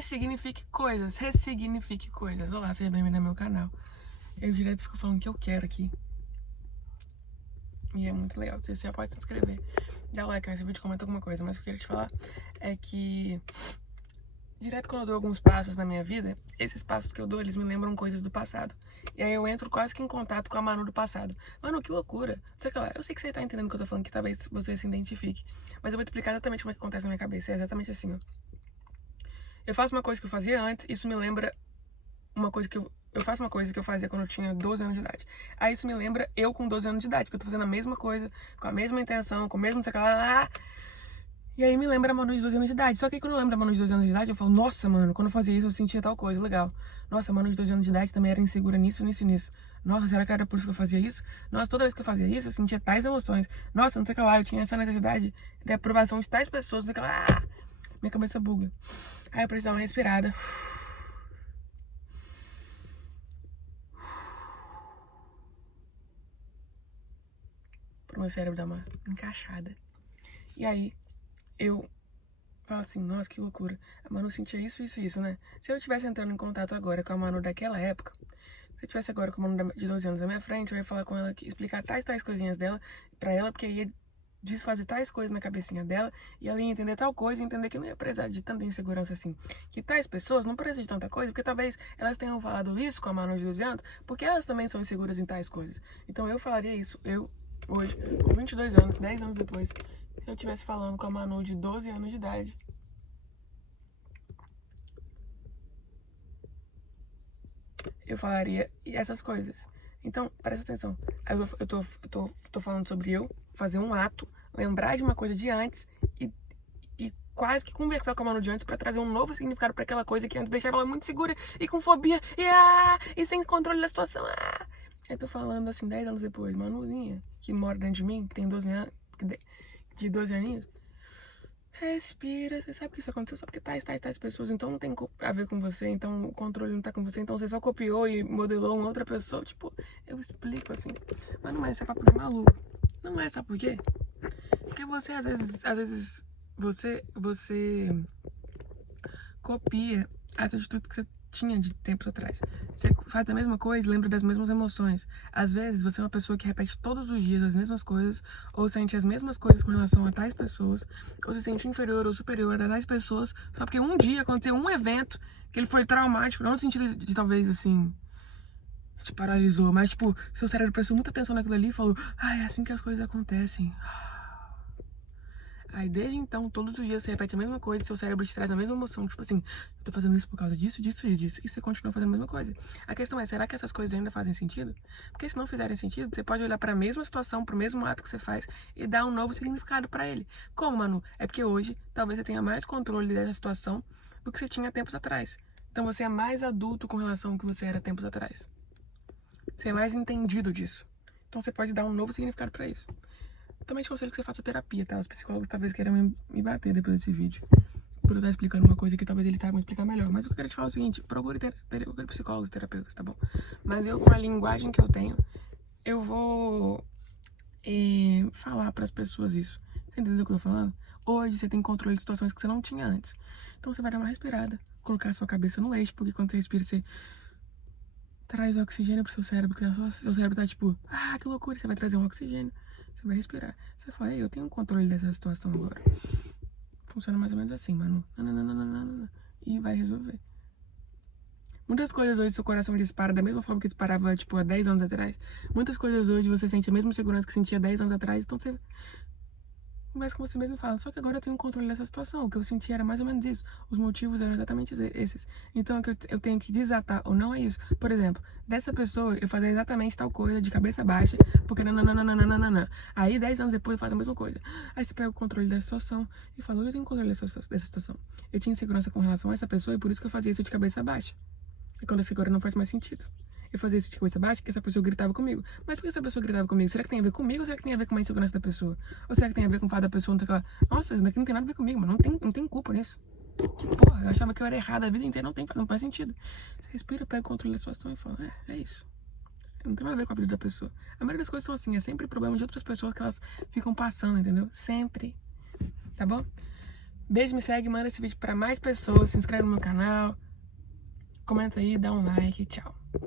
Ressignifique coisas. Olá, seja bem-vindo ao meu canal. Eu direto fico falando o que eu quero aqui. E é muito legal. Você já pode se inscrever. Dá like nesse vídeo, comenta alguma coisa. Mas o que eu queria te falar é que direto quando eu dou alguns passos na minha vida, esses passos que eu dou, eles me lembram coisas do passado. E aí eu entro quase que em contato com a Manu do passado. Mano, que loucura. Não sei o que lá. Eu sei que você tá entendendo o que eu tô falando, que talvez você se identifique. Mas eu vou te explicar exatamente como é que acontece na minha cabeça. É exatamente assim, ó. Eu faço uma coisa que eu fazia antes, isso me lembra uma coisa que eu faço uma coisa que eu fazia quando eu tinha 12 anos de idade. Aí isso me lembra eu com 12 anos de idade, porque eu tô fazendo a mesma coisa, com a mesma intenção, com o mesmo não sei o que lá. E aí me lembra a Manu de 12 anos de idade. Só que aí quando eu lembro da Manu de 12 anos de idade, eu falo, nossa, mano, quando eu fazia isso eu sentia tal coisa, legal. Nossa, a Manu de 12 anos de idade também era insegura nisso, nisso e nisso. Nossa, será que era por isso que eu fazia isso? Nossa, toda vez que eu fazia isso, eu sentia tais emoções. Nossa, não sei o que lá, eu tinha essa necessidade de aprovação de tais pessoas, não sei o que lá. Minha cabeça buga. Aí eu preciso dar uma respirada. Pro meu cérebro dar uma encaixada. E aí, eu falo assim, nossa, que loucura. A Manu sentia isso, né? Se eu estivesse entrando em contato agora com a Manu daquela época, se eu estivesse agora com a Manu de 12 anos na minha frente, eu ia falar com ela, explicar tais coisinhas dela pra ela, porque ia desfazer tais coisas na cabecinha dela, e ela ia entender tal coisa, e entender que não ia precisar de tanta insegurança assim. Que tais pessoas não precisam de tanta coisa, porque talvez elas tenham falado isso com a Manu de 12 anos, porque elas também são inseguras em tais coisas. Então eu falaria isso, hoje, com 22 anos, 10 anos depois, se eu estivesse falando com a Manu de 12 anos de idade, eu falaria essas coisas. Então, presta atenção. Eu tô falando sobre eu fazer um ato, lembrar de uma coisa de antes e quase que conversar com a Manu de antes pra trazer um novo significado pra aquela coisa que antes deixava ela muito segura e com fobia e sem controle da situação. Aí tô falando assim, 10 anos depois, Manuzinha, que mora dentro de mim, que tem 12 anos, de 12 aninhos. Respira, você sabe que isso aconteceu só porque tais pessoas, então não tem a ver com você, então o controle não tá com você, então você só copiou e modelou uma outra pessoa, tipo, eu explico assim, mas não é esse papo de maluco, não é, sabe por quê? Porque você, às vezes, você copia as atitudes que você tinha de tempos atrás. Você faz a mesma coisa, lembra das mesmas emoções. Às vezes, você é uma pessoa que repete todos os dias as mesmas coisas, ou sente as mesmas coisas com relação a tais pessoas, ou se sente inferior ou superior a tais pessoas, só porque um dia aconteceu um evento que ele foi traumático, não no sentido de talvez, assim, te paralisou, mas, tipo, seu cérebro prestou muita atenção naquilo ali e falou, é assim que as coisas acontecem. Aí desde então, todos os dias você repete a mesma coisa, seu cérebro te traz a mesma emoção, tipo assim, eu tô fazendo isso por causa disso, disso e disso, e você continua fazendo a mesma coisa. A questão é, será que essas coisas ainda fazem sentido? Porque se não fizerem sentido, você pode olhar para a mesma situação, para o mesmo ato que você faz e dar um novo significado para ele. Como, Manu? É porque hoje, talvez você tenha mais controle dessa situação do que você tinha tempos atrás. Então você é mais adulto com relação ao que você era tempos atrás. Você é mais entendido disso. Então você pode dar um novo significado para isso. Também te aconselho que você faça terapia, tá? Os psicólogos talvez queiram me bater depois desse vídeo. Por eu estar explicando uma coisa que talvez eles saibam explicar melhor. Mas eu quero te falar o seguinte, procure psicólogos e terapeutas, tá bom? Mas eu, com a linguagem que eu tenho, eu vou falar pras pessoas isso. Você entendeu o que eu tô falando? Hoje você tem controle de situações que você não tinha antes. Então você vai dar uma respirada, colocar a sua cabeça no eixo, porque quando você respira, você traz oxigênio pro seu cérebro, que seu cérebro tá tipo, que loucura, você vai trazer um oxigênio. Você vai respirar. Você fala, eu tenho controle dessa situação agora. Funciona mais ou menos assim, Manu. E vai resolver. Muitas coisas hoje seu coração dispara da mesma forma que disparava, tipo, há 10 anos atrás. Muitas coisas hoje você sente a mesma segurança que sentia 10 anos atrás. Então você conversa com você mesmo e fala, só que agora eu tenho controle dessa situação. O que eu senti era mais ou menos isso. Os motivos eram exatamente esses. Então o que eu tenho que desatar ou não é isso. Por exemplo, dessa pessoa eu fazer exatamente tal coisa de cabeça baixa, porque nananana. Aí 10 anos depois eu faço a mesma coisa. Aí você pega o controle dessa situação e fala, eu tenho controle dessa situação. Eu tinha insegurança com relação a essa pessoa e por isso que eu fazia isso de cabeça baixa. E quando essa agora não faz mais sentido. Eu fazia isso de cabeça baixa porque essa pessoa gritava comigo. Mas por que essa pessoa gritava comigo? Será que tem a ver comigo ou será que tem a ver com a insegurança da pessoa? Ou será que tem a ver com o fato da pessoa não ter aquela... Nossa, isso daqui não tem nada a ver comigo, mas não tem culpa nisso. Que porra, eu achava que eu era errada a vida inteira, não faz sentido. Você respira, pega o controle da situação e fala, é isso. Não tem nada a ver com a vida da pessoa. A maioria das coisas são assim, é sempre problema de outras pessoas que elas ficam passando, entendeu? Sempre. Tá bom? Beijo, me segue, manda esse vídeo pra mais pessoas, se inscreve no meu canal, comenta aí, dá um like, tchau.